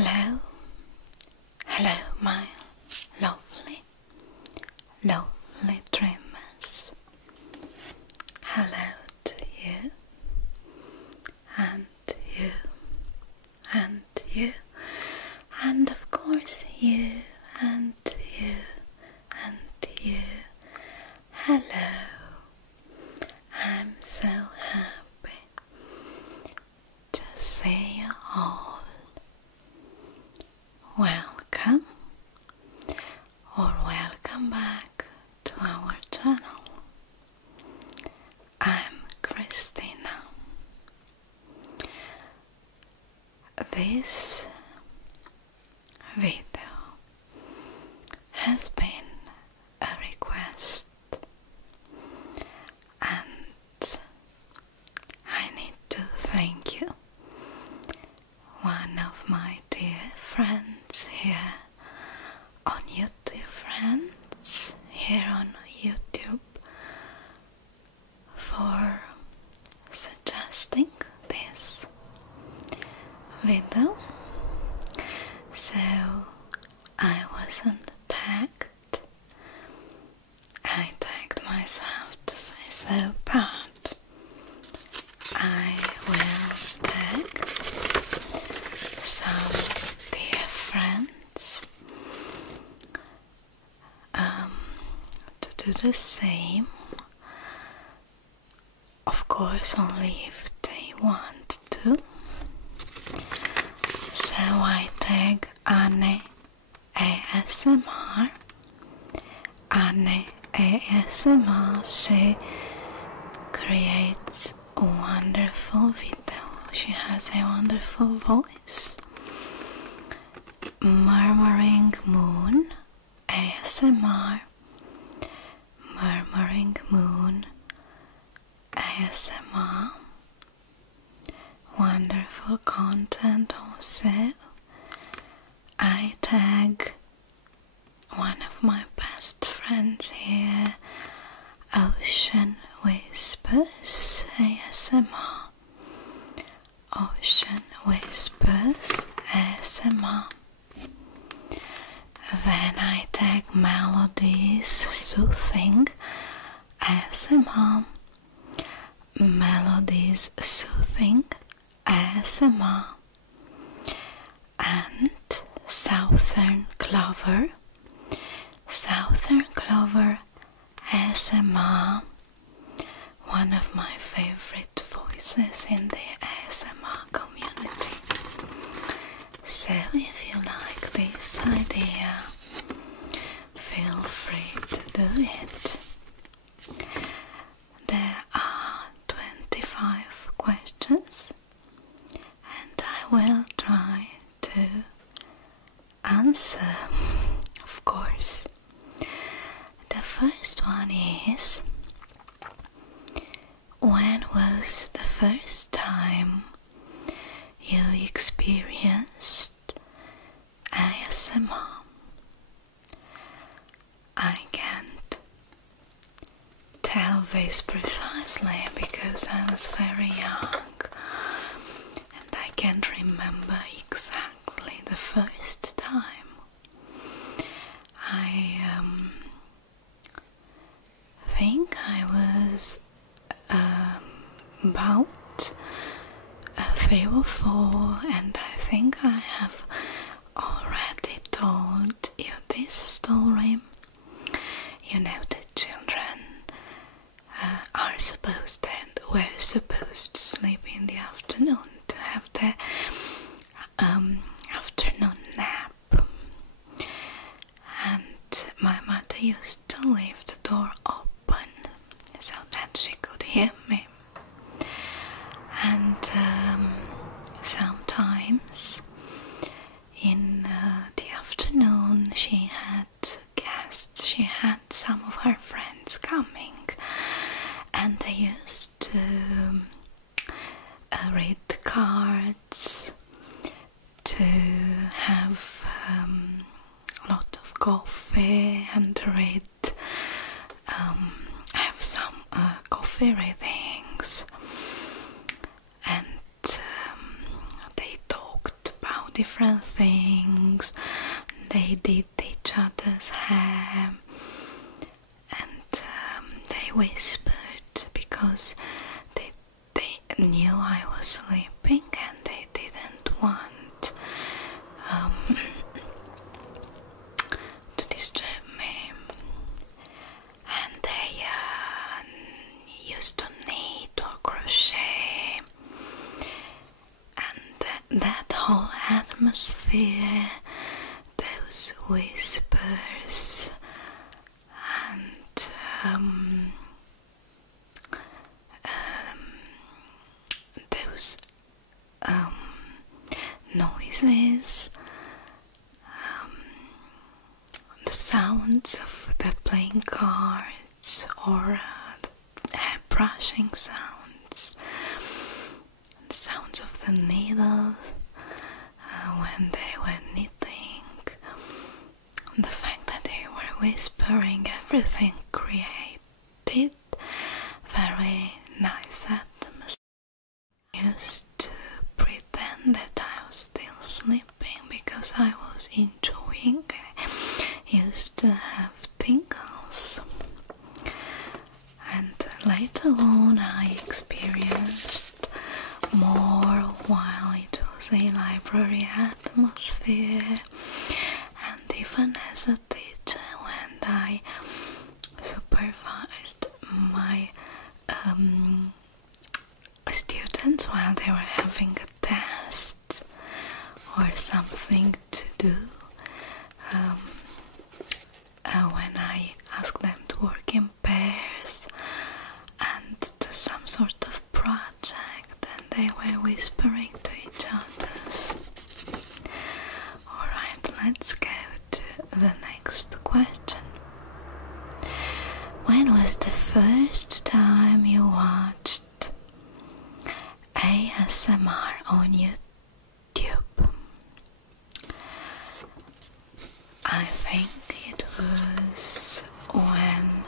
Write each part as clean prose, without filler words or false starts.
Hello, hello my lovely, lovely dreamers. Hello to you, and you, and you, and of course you, and you, and you. Hello, I'm so happy to see you all. Welcome or welcome back to our channel. I'm Christina. This video has been a request, and I need to thank you. One of my dear friends here on YouTube for suggesting this video. So I wasn't tagged. I tagged myself to say so, but I will tag some dear friends to do the same. Of course, only if they want to. So I tag Anne ASMR. Anne ASMR, she creates a wonderful video. She has a wonderful voice. Murmuring Moon ASMR. Murmuring Moon ASMR. Wonderful content also. I tag one of my best friends here, Ocean Whispers ASMR. Ocean Whispers ASMR. Then I tag Melodies Soothing ASMR. Melodies Soothing ASMR. And Southern Clover. Southern Clover ASMR. One of my favorite voices in the ASMR community. So if you like this idea, feel free to do it. There are 25 questions, and I will try to answer, of course. The first one is: when was the first time you experienced ASMR? I can't tell this precisely because I was very young and I can't remember exactly the first time. I think I was about 3 or 4, and I think I have already told you this story. You know, the children are supposed and were supposed to sleep in the afternoon to have their afternoon nap, and my mother used to leave the door open so that she could hear me. And sometimes in the afternoon she had guests, she had some of her friends coming, and they used to read the cards, to have a lot of coffee and read, have some coffee readings, and they talked about different things. They did each other's hair, and they whispered because they knew I was sleeping and they didn't want to disturb me. And they used to knit or crochet, and that whole atmosphere, those whispers, and those noises, the sounds of the playing cards or the hair brushing sounds, the sounds of the needles when they were knitting, the fact that they were whispering, everything created very nice atmosphere. I used to pretend that I was still sleeping because I was enjoying. I used to have tingles, and later on I experienced more while it was a library atmosphere, and even as a teacher when I supervised my students while they were having a test or something to do, when I asked them to work in pairs and do some sort of project, and they were whispering to each other. Alright, let's go to the next question. When was the first time you watched ASMR on YouTube? I think it was when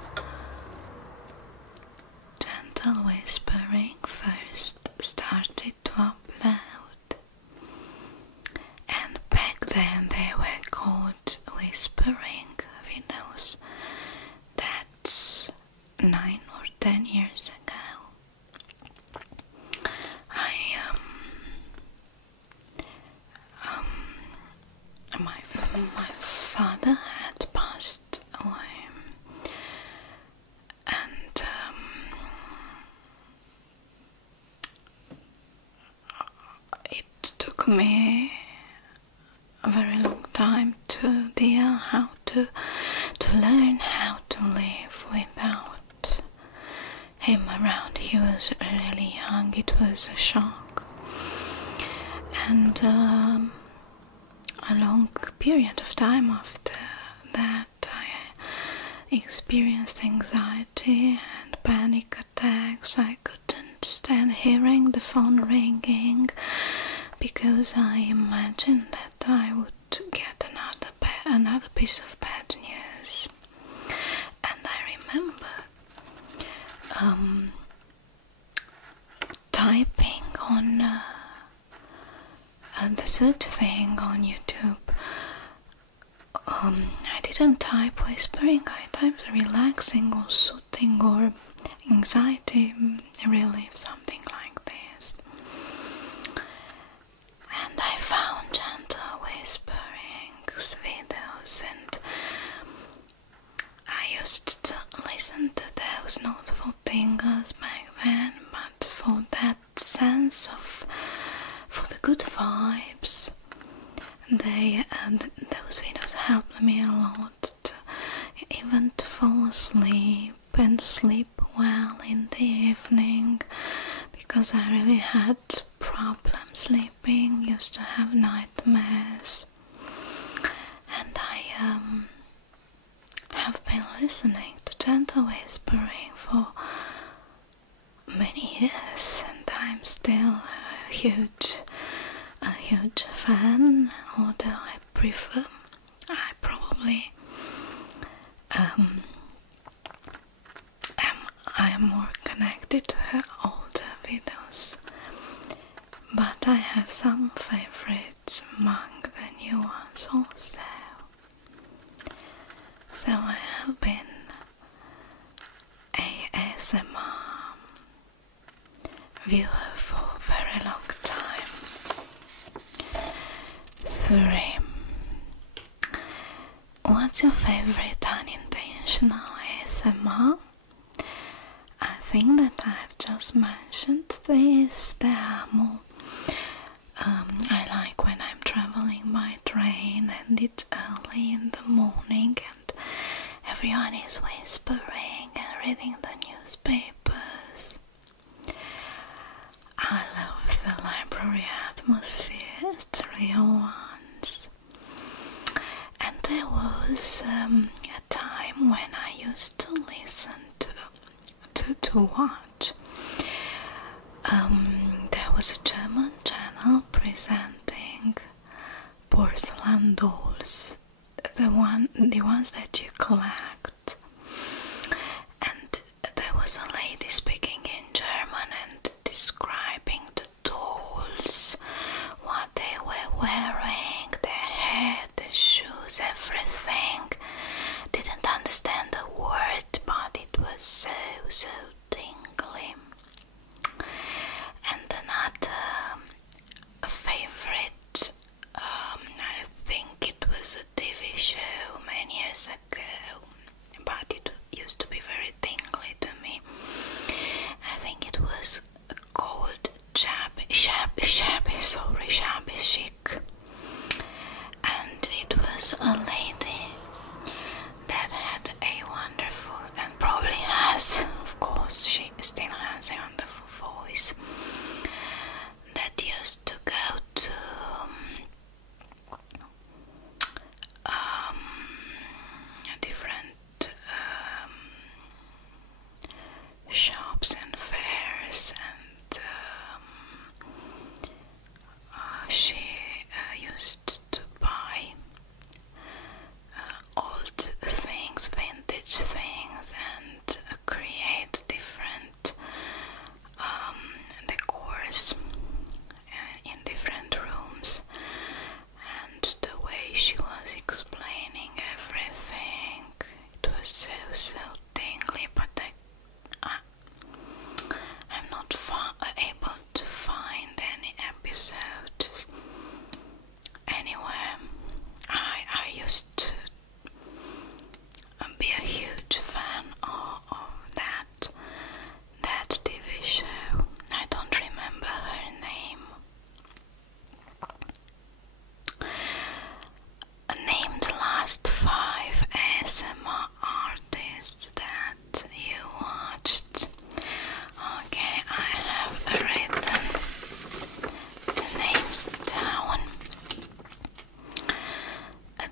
Gentle Whispering first started to upload, and back then they were called whispering videos. That's 9 or 10 years ago. My father had passed away, and it took me a very long time to learn how to live without him around. He was really young. It was a shock, and a long period of time after that I experienced anxiety and panic attacks. I couldn't stand hearing the phone ringing because I imagined that I would get another piece of bad news. And I remember typing on the search thing on YouTube. I didn't type whispering, I typed relaxing or soothing or anxiety relief, something like this. And I found Gentle Whisperings videos, and I used to listen to those not for tingles back then, but for that sense of, for the good vibes. Those videos helped me a lot, even to fall asleep and sleep well in the evening, because I really had problems sleeping, used to have nightmares. And I have been listening to Gentle Whispering for many years, and I'm still a huge fan, although I probably I am more connected to her older videos, but I have some favorites favorites among the new ones also. So I have been ASMR viewer for a very long time. 3. What's your favorite unintentional ASMR? I think that I've just mentioned this. There are more. I like when I'm traveling by train and it's early in the morning and everyone is whispering and reading the newspapers. I love the library atmospheres, the real ones. And there was a time when I used to listen to watch. There was a German channel presenting porcelain dolls, the ones that you collect. And there was a lady speaking in German and describing the dolls, what they were wearing, their hair, the shoes, everything. Didn't understand the word, but it was so tingly. And another favorite, I think it was a TV show many years ago, but it used to be very tingly to me. I think it was called Shabby Chic, and it was a lady that had a wonderful, and probably has, of course, she still has a wonderful voice, that used to go to different shops and fairs, and she used to buy old things, vintage things, and create different decors in different rooms. And the way she was explaining everything, it was so tingly, but I'm not able to find any episodes anywhere. I used to be a huge fan of that TV show. I don't remember her name. Name the last 5 ASMR artists that you watched. Okay, I have written the names down.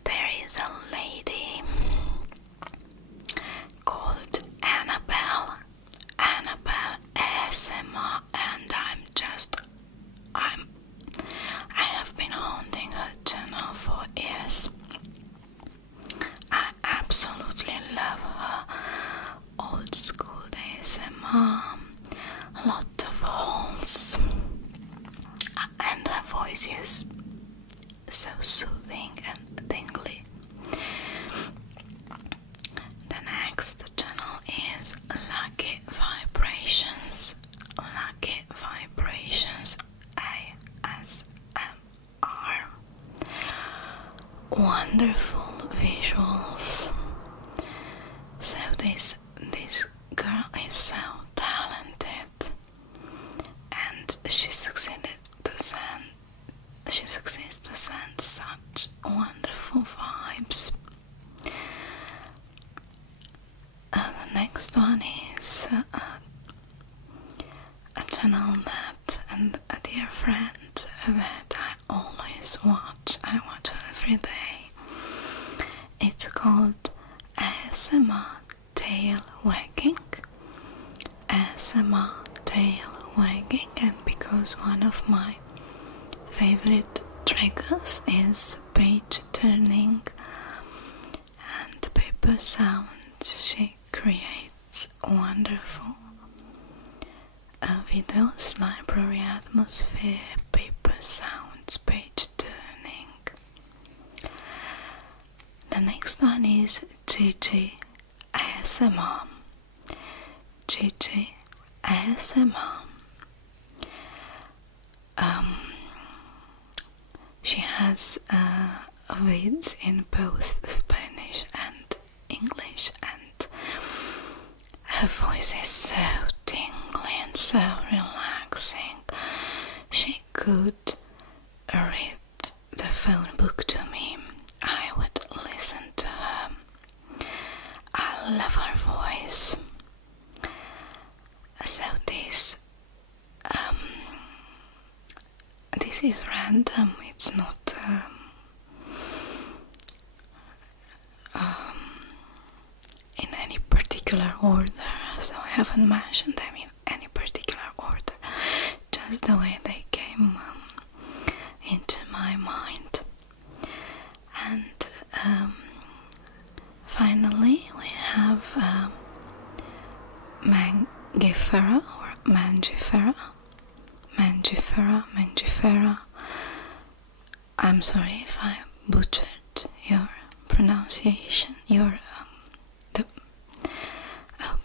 There is a lady called Annabelle ASMR, and I have been haunting her channel for years. I absolutely love her old school ASMR, a lot of holes, and her voice is so soothing and tingly. The next channel is Lucky Vibrations. Lucky Vibrations ASMR. Wonderful visuals. So this girl is so talented, and she succeeds to send such wonderful vibes. The next one is a channel and a dear friend that I always watch. I watch every day. It's called ASMR tail wagging. ASMR tail wagging, and because one of my favorite triggers is page turning and paper sounds, she creates wonderful videos, library atmosphere, paper sounds, page turning. the next one is Gigi ASMR. Gigi ASMR. She has vids in both Spanish and English, and her voice is so tingly and so relaxing. She could read the phone book to me. I would listen to her. I love her voice. So this is random. It's not in any particular order, so I haven't mentioned them in any particular order, just the way they came into my mind. And finally we have Mangifera or Mangifera. I'm sorry if I butchered your pronunciation, the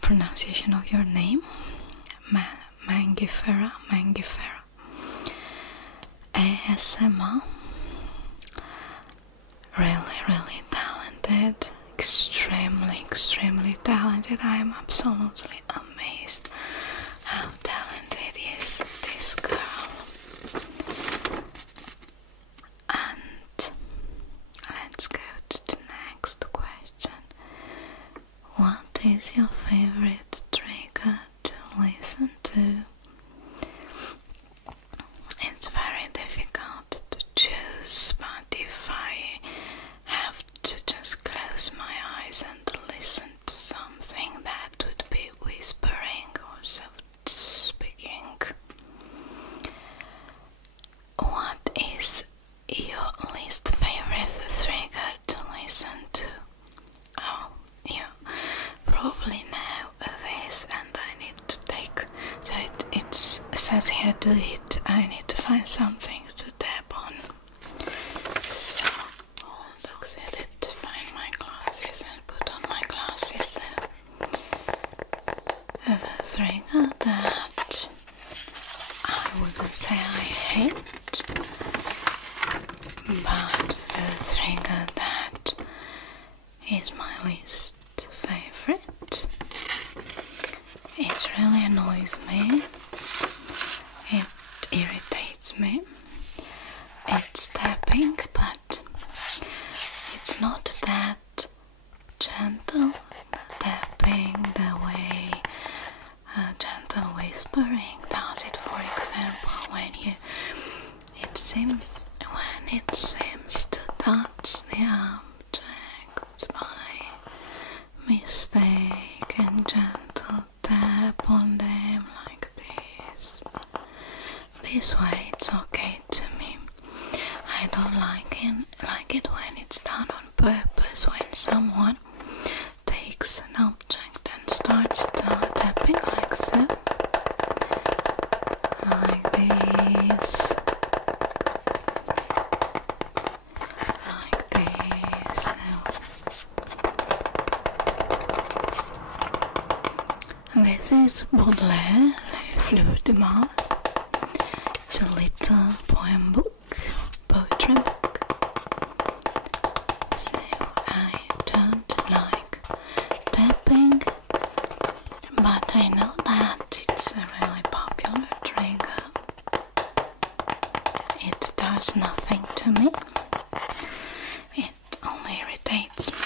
pronunciation of your name. Mangifera. ASMR. Really talented. Extremely talented. I am absolutely amazed how talented is this girl. And let's go to the next question. What is your favorite trigger to listen to? It's very difficult to choose, but if I have to just close my eyes and listen to something, that would be whispering or soft speaking. What is your least favorite trigger to listen to? Oh, you probably know this, and I need to take, so it says here do it. I need to find something to tap on. So I succeeded to find my glasses and put on my glasses. The trigger that I wouldn't say I hate, but the trigger that is my least favorite. It really annoys me. It irritates me. It's tapping, but it's not that gentle tapping the way gentle whispering does it. For example, when it seems to touch the objects by mistake and gentle tap on them like this. This way it's okay to me. I don't like it when it's done on purpose, when someone takes an object and starts tapping like so, like this, like this. This is Baudelaire, Les Fleurs de Mal. It's a little poem book, poetry book. So I don't like tapping, but I know that it's a really popular trigger. It does nothing to me. It only irritates me.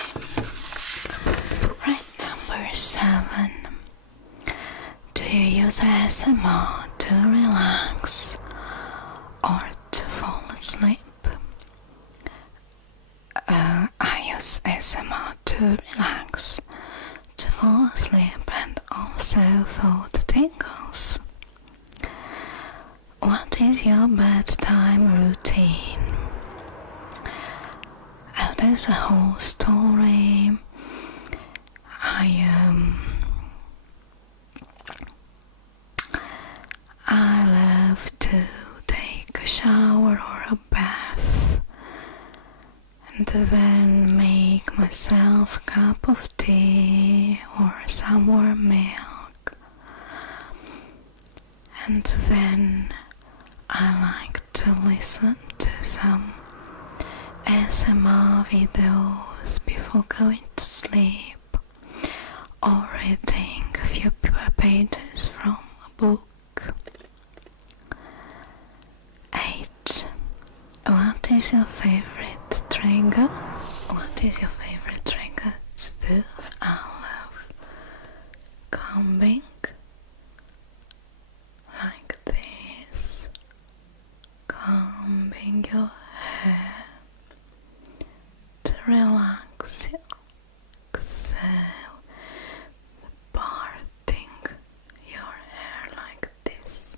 Right, number 7. Do you use ASMR to relax or to fall asleep? I use ASMR to relax, to fall asleep, and also for the tingles. What is your bedtime routine? Oh, there's a whole story. I love to take a shower or a bath and then make myself a cup of tea or some warm milk, and then I like to listen to some ASMR videos before going to sleep, or reading a few pages from a book. 8. What is your favorite trigger? What is your favorite trigger to do? I love combing like this, combing your hair to relax you. So, parting your hair like this,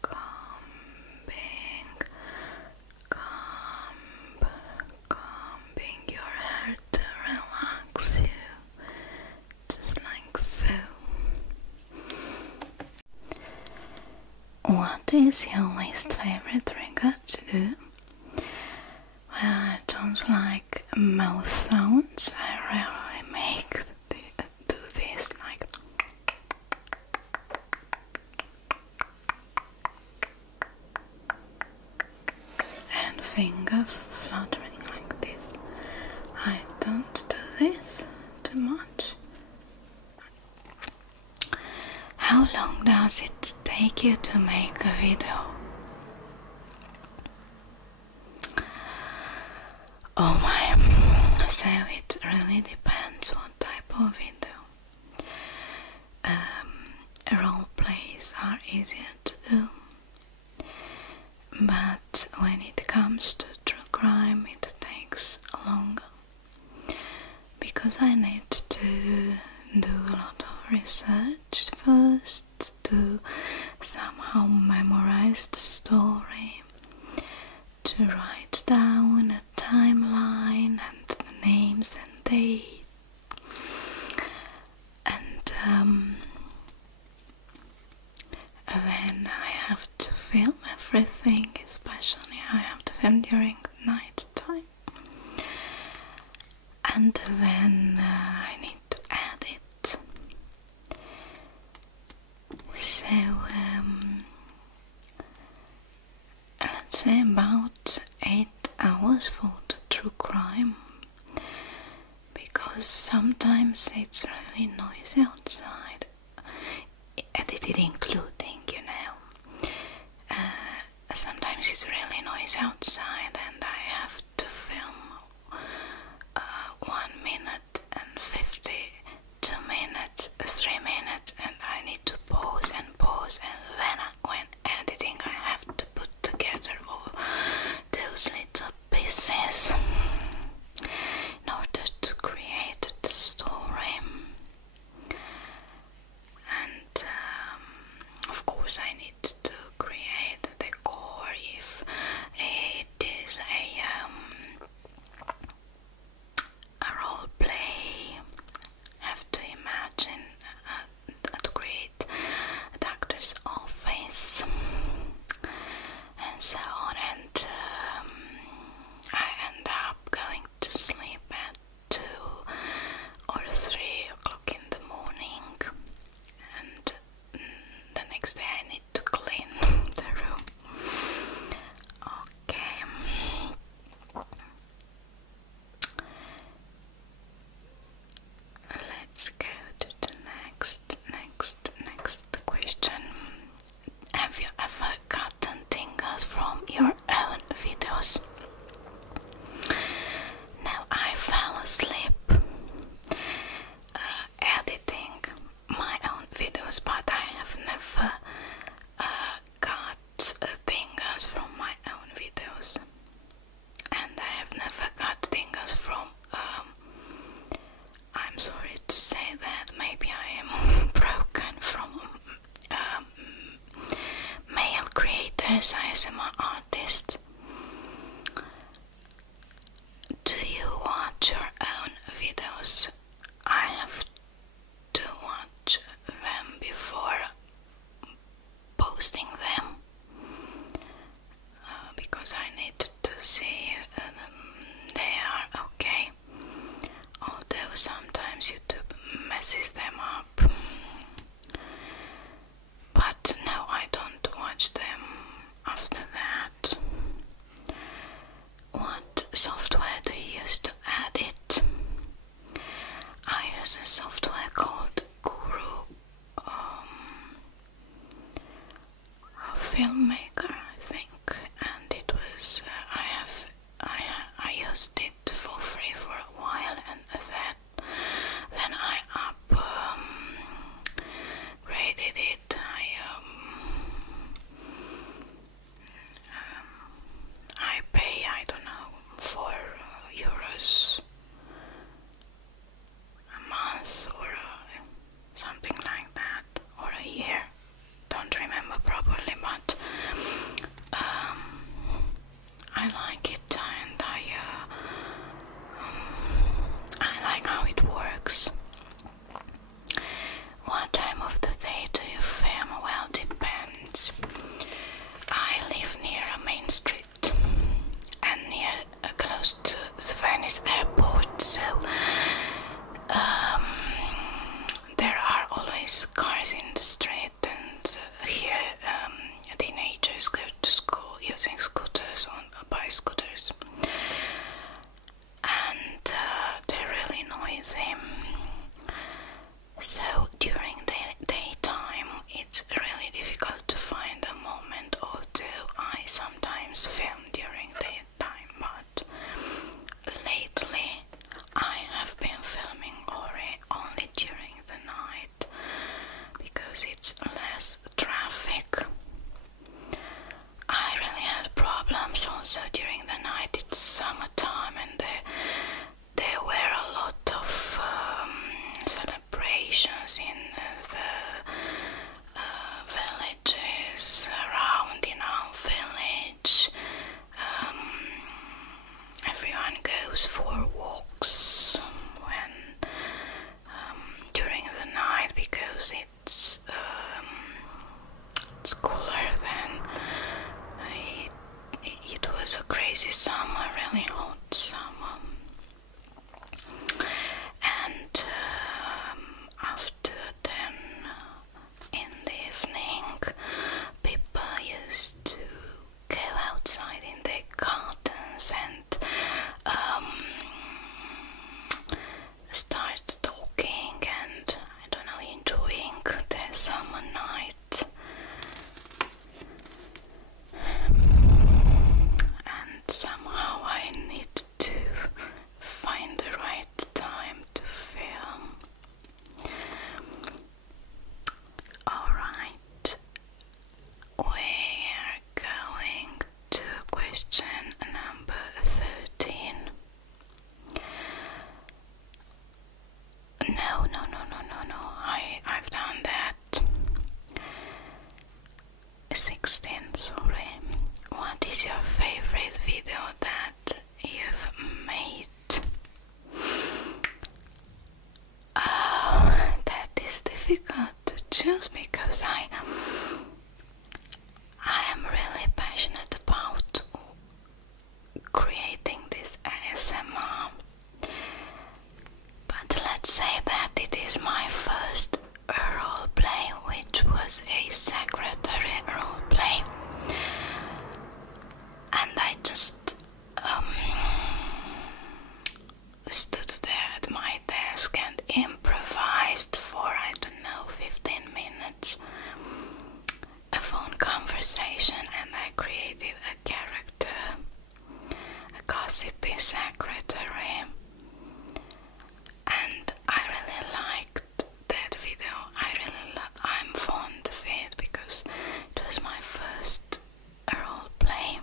combing your hair to relax you, just like so. What is your least favorite trigger to do? Well, I don't like mouth sounds. I rarely do this like. And fingers fluttering like this. I don't do this too much. How long does it take you to make a video? Oh my, so it really depends what type of video. Role plays are easier to do, but when it comes to true crime it takes longer, because I need to do a lot of research first to somehow memorize the story, to write down a timeline and the names and dates, and then I have to film everything, especially I have to film during night time, and then I need to edit. So let's say about 8 hours for the true crime, because sometimes it's really noisy outside, edited including, you know. Sometimes it's really noisy outside and I have to film 1 minute and 50, 2 minutes, 3 minutes, and I need to pause, and then when editing I have to put together all those little pieces in order to create the story. And of course I need to create the decor if it is a role play. Have to imagine to create a doctor's office and so on, and I end up going to sleep at 2 or 3 o'clock in the morning, and the next day I need to clean the room. Okay. Let's go to the next question. Have you ever gotten tingles from your own videos? Now, I fell asleep editing my own videos, but I have never got tingles from my own videos, and I have never got tingles from I'm sorry to say that, maybe I am broken, from male creators, ASMRtists. Do you watch your own videos? I have to watch them before posting them, because I need to see they are okay, although sometimes YouTube messes them up. But no, I don't watch them after that. What software do you use to edit? I use a software called Guru, a filmmaker, I think, and it was I used it for free for a while, and then I upgraded it. I pay, I don't know, €4 a month or something like that, or a year. Don't remember properly, but I like it, and I like how it works. What time of the day do you film? Well, depends. I live near a main street and close to the Venice airport, so there are always cars in the street, and here teenagers go to school using scooters on bicycles, and they're really noisy. So during the daytime it's really difficult to find a moment, although I sometimes film during daytime, but lately I have been filming only during the night because it's less traffic. I really had problems also during the night. It's summertime, and there were a lot of celebrations in the villages around in our village. Everyone goes for walks when during the night because it's cooler than it was a crazy summer, really hot summer. And after 10 in the evening, people used to go outside in their gardens and start talking and, I don't know, enjoying the summer night. And somehow I need to find the right time to film. Alright, we're going to question number 13. No, I've done that. 16, sorry. What is your favorite video that you've made? Oh, that is difficult to choose because I am really passionate about creating this ASMR. But let's say that it is my first roleplay, which was a secretary roleplay, and I just stood there at my desk and improvised for, I don't know, 15 minutes a phone conversation, and I created a character, a gossipy secretary. And I really liked that video. I'm fond of it because it was my first roleplay.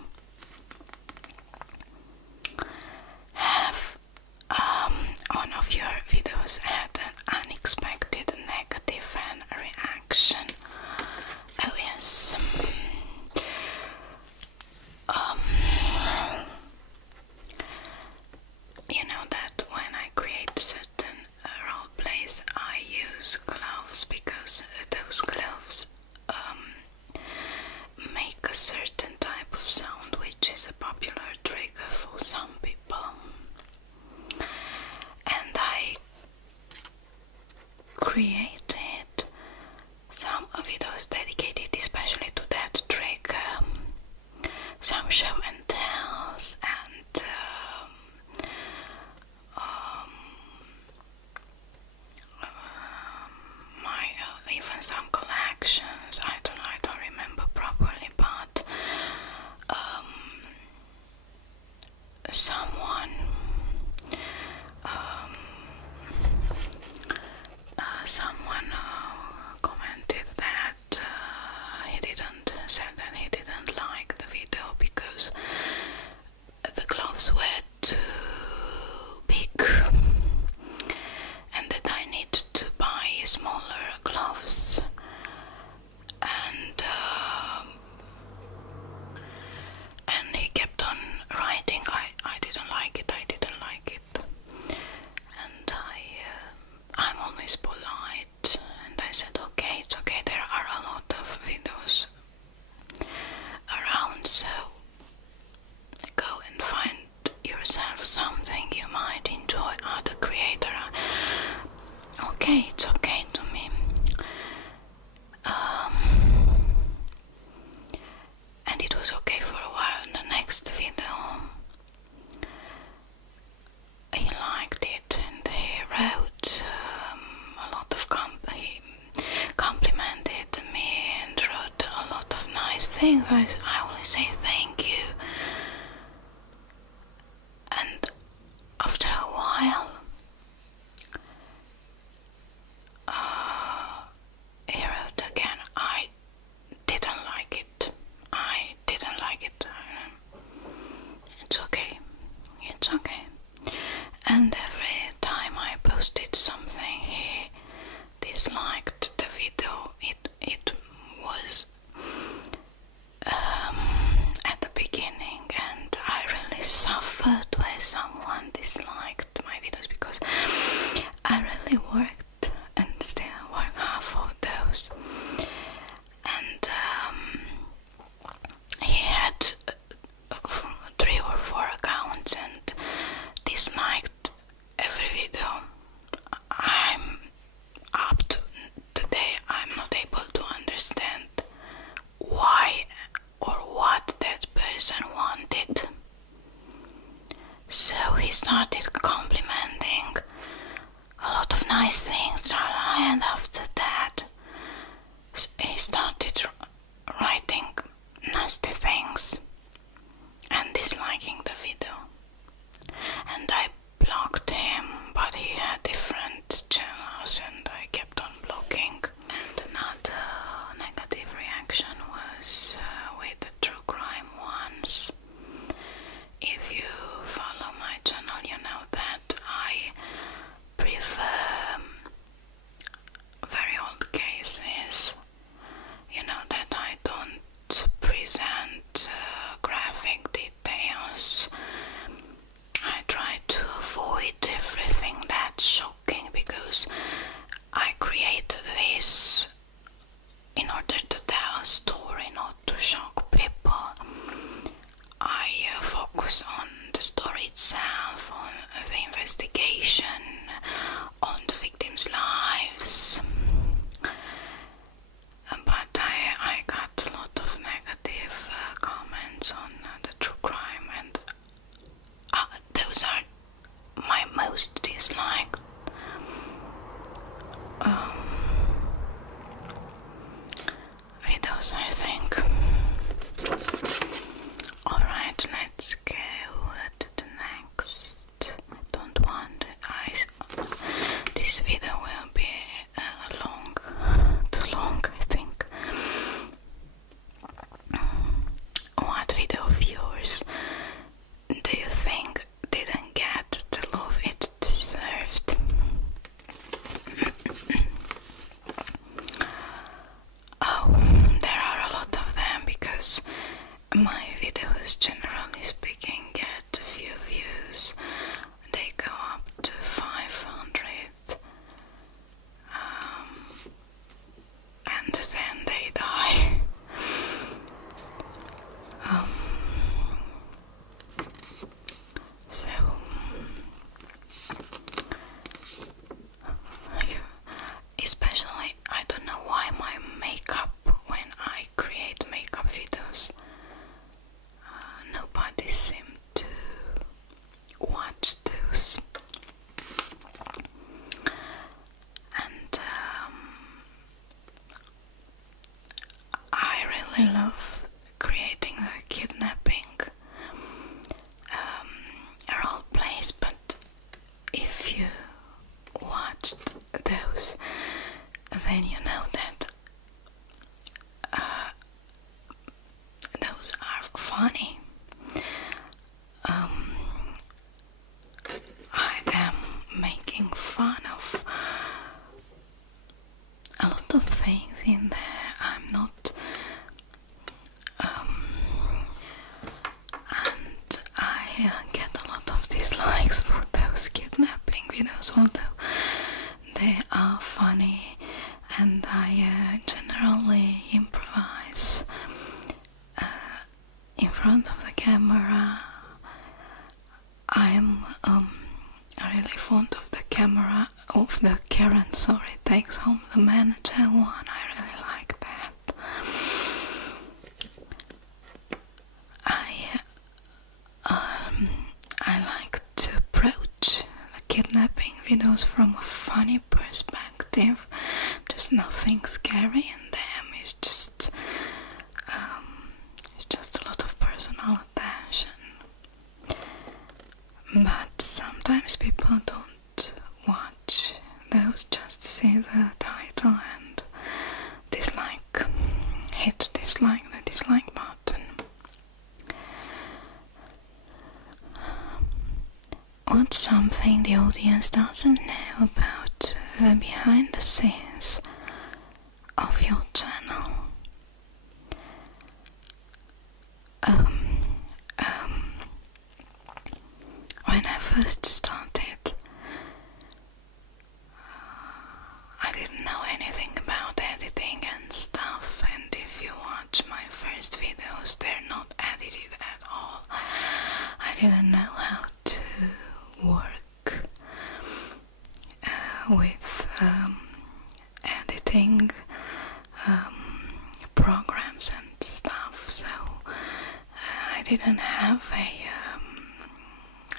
created some videos dedicated especially to that trick, some show and tells, and my even some collections. I don't remember properly, but someone commented that said that he didn't like the video because the gloves were too big and that I need to buy smaller gloves, and he kept on writing, I didn't like it, and I'm always polite, and I said okay, it's okay, there are a lot of videos around, so go and find yourself something you might enjoy, other creator. Okay, it's okay to me. And it was okay for a while. In the next video he liked it, and he wrote a lot of he complimented me and wrote a lot of nice things. I always say thank you, and after a while he wrote again, I didn't like it. It's okay. And every time I posted something he disliked the video. It was at the beginning, and I really suffered when someone disliked my videos because I really worked and still work hard for those. And he had 3 or 4 accounts and disliked every video. I'm up to today, I'm not able to understand why or what that person wanted. So he started complimenting a lot of nice things, and after that he started writing nasty things and disliking the video, and I blocked him, but he had different channels and I kept on blocking. And another negative reaction was with the true crime ones. If you follow my channel, you know that I prefer very old cases. You know that I don't present graphic details. I try to avoid everything that's shocking because I created this in order to tell a story, not to shock people. I focus on the story itself, on the investigation, on the victims' lives. But I got a lot of negative comments on the true crime, and those are my most disliked videos, I think. Alright, let's go to the next. I don't want this video will be a get a lot of dislikes for those kidnapping videos, although they are funny, and I generally improvise in front of the camera. I'm really fond of the camera, of the Karen, sorry, takes home the manager one. I really like that. I like to approach the kidnapping videos from a funny perspective. There's nothing scary in them. It's just a lot of personal attention. But sometimes people don't watch those, just see the title and hit the dislike button. What's something the audience doesn't know about the behind the scenes of your channel? When I first started, I didn't know anything about editing and stuff, and if you watch my first videos, they're not edited at all. I didn't know how to work with editing programs and stuff, so I didn't have a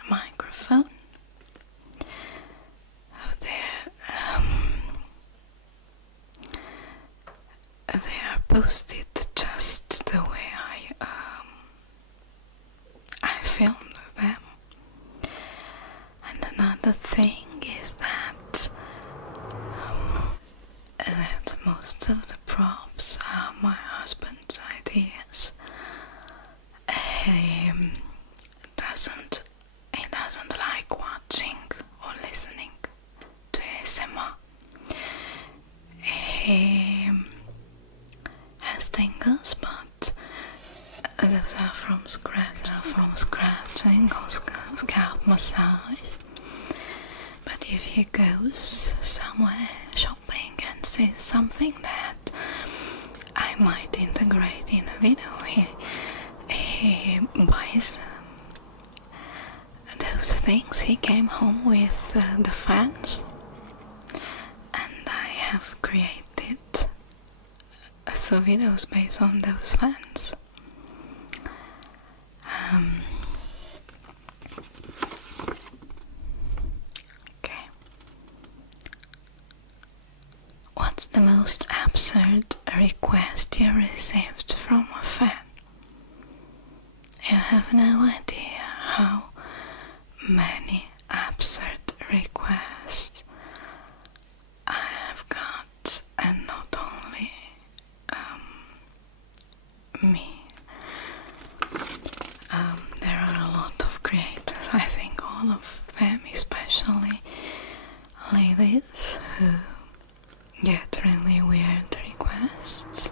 microphone. They are posted just the way I filmed them. And another thing is that most of the props are my husband's ideas. He doesn't like watching or listening to ASMR. He has tingles, but those are from scratching or scalp massage. But if he goes somewhere shopping and sees something that I might integrate in a video, he buys those things. He came home with the fans, and I have created some videos based on those fans. Okay. What's the most absurd request you received from a fan? You have no idea how many absurd requests I have got, and not only me. There are a lot of creators, I think all of them, especially ladies, who get really weird requests.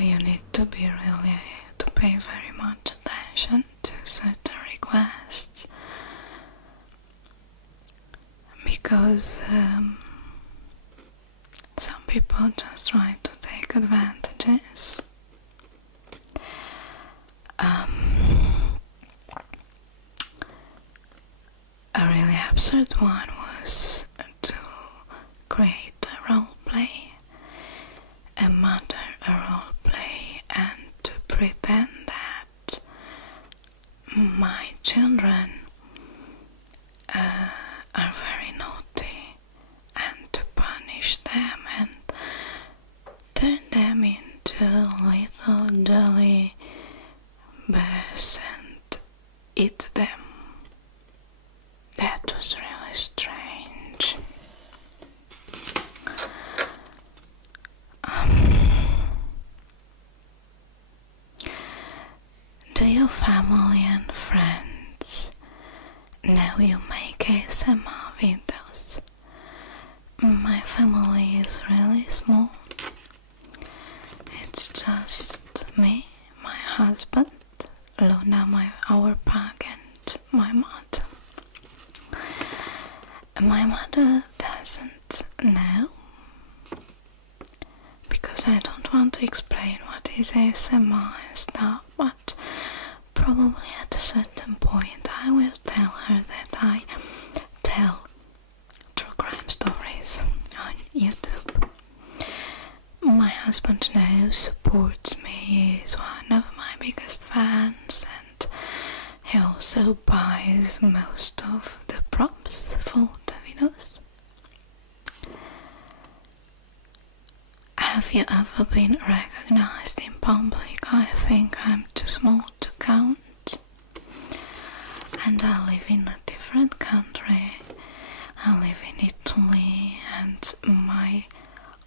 You need to pay very much attention to certain requests, because some people just try to take advantages. A really absurd one was to create a role play, a role play, and to pretend that my children are very naughty, and to punish them and turn them into little jelly bears and eat them. That was really strange. Do your family and friends know you make ASMR videos? My family is really small. It's just me, my husband, Luna, our pug, and my mother. My mother doesn't know, because I don't want to explain what is ASMR and stuff, but probably at a certain point I will tell her that I tell true crime stories on YouTube. My husband knows, supports me, is one of my biggest fans, and he also buys most of the props for the videos. Have you ever been recognized in public? I think I'm too small to count, and I live in a different country. I live in Italy, and my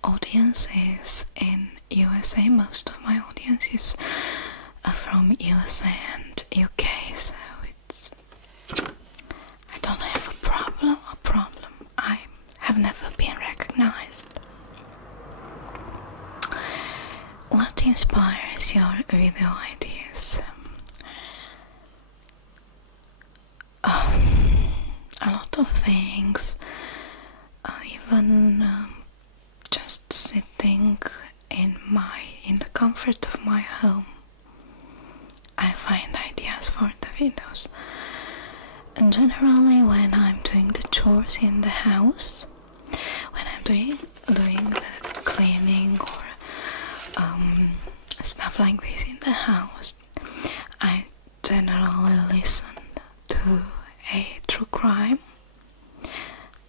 audience is in USA. Most of my audience is from USA and UK, so I don't have a problem. I have never been recognized. What inspires your video ideas? A lot of things, even just sitting in the comfort of my home, I find ideas for the videos. And generally when I'm doing the chores in the house, when I'm doing the cleaning or stuff like this in the house, I generally listen to a true crime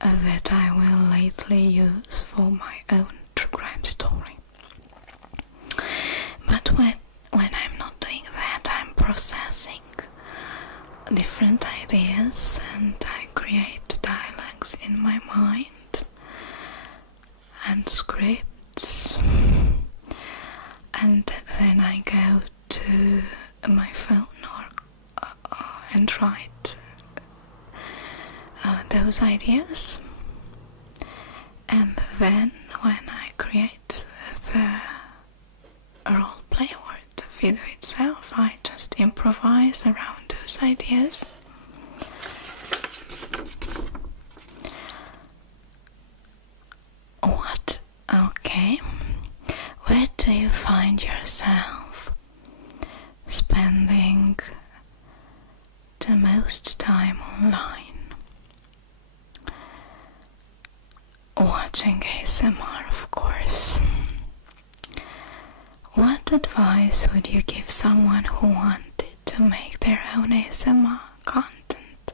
that I will lately use for my own true crime story. But when I'm not doing that, I'm processing different ideas and I create dialogues in my mind and scripts, and then I go to my phone and write those ideas, and then when I create the roleplay or the video itself, I just improvise around those ideas. Okay, where do you find yourself spending the most time online? Watching ASMR, of course. What advice would you give someone who wanted to make their own ASMR content?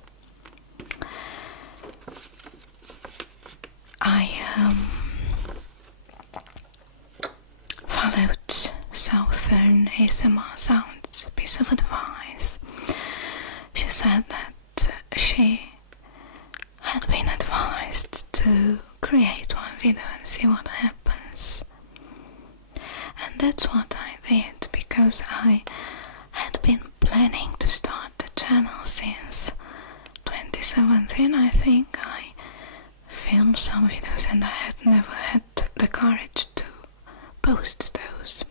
I followed Southern ASMR Sound's piece of advice. She said that she had been advised to create one video and see what happens. And that's what I did, because I had been planning to start the channel since 2017, I think. I filmed some videos and I had never had the courage to post those.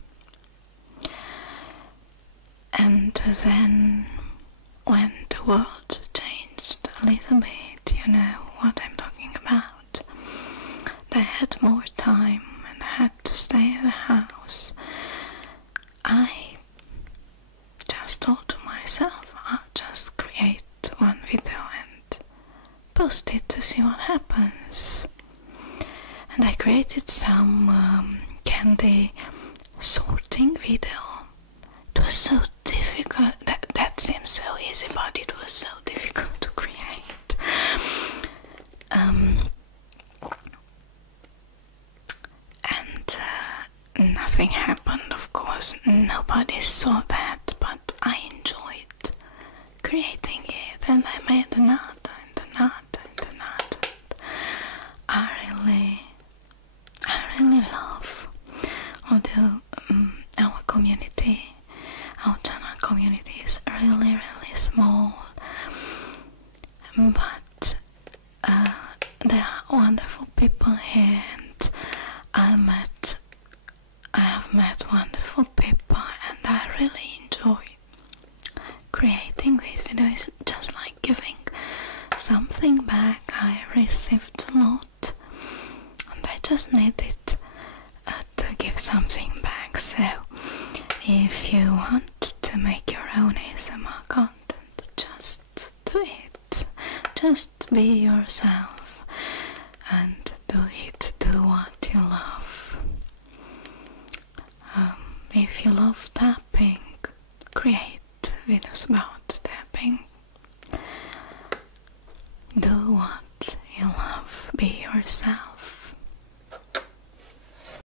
And then when the world changed a little bit, you know what I'm talking about, I had more time and I had to stay in the house. I just thought to myself, I'll just create one video and post it to see what happens. And I created some candy sorting video. It was so difficult. That seems so easy, but it was so difficult to create. Nothing happened, of course. Nobody saw that, but I enjoyed creating it, and I made another and another and another. I really love, although our community, our channel community is really small, but there are wonderful people here, and I have met wonderful people, and I really enjoy creating these videos just like giving something back. I received a lot and I just needed to give something back. So if you want to make your own ASMR content, just do it. Just be yourself and do it. Do what you love. If you love tapping, create videos about tapping. Do what you love. Be yourself.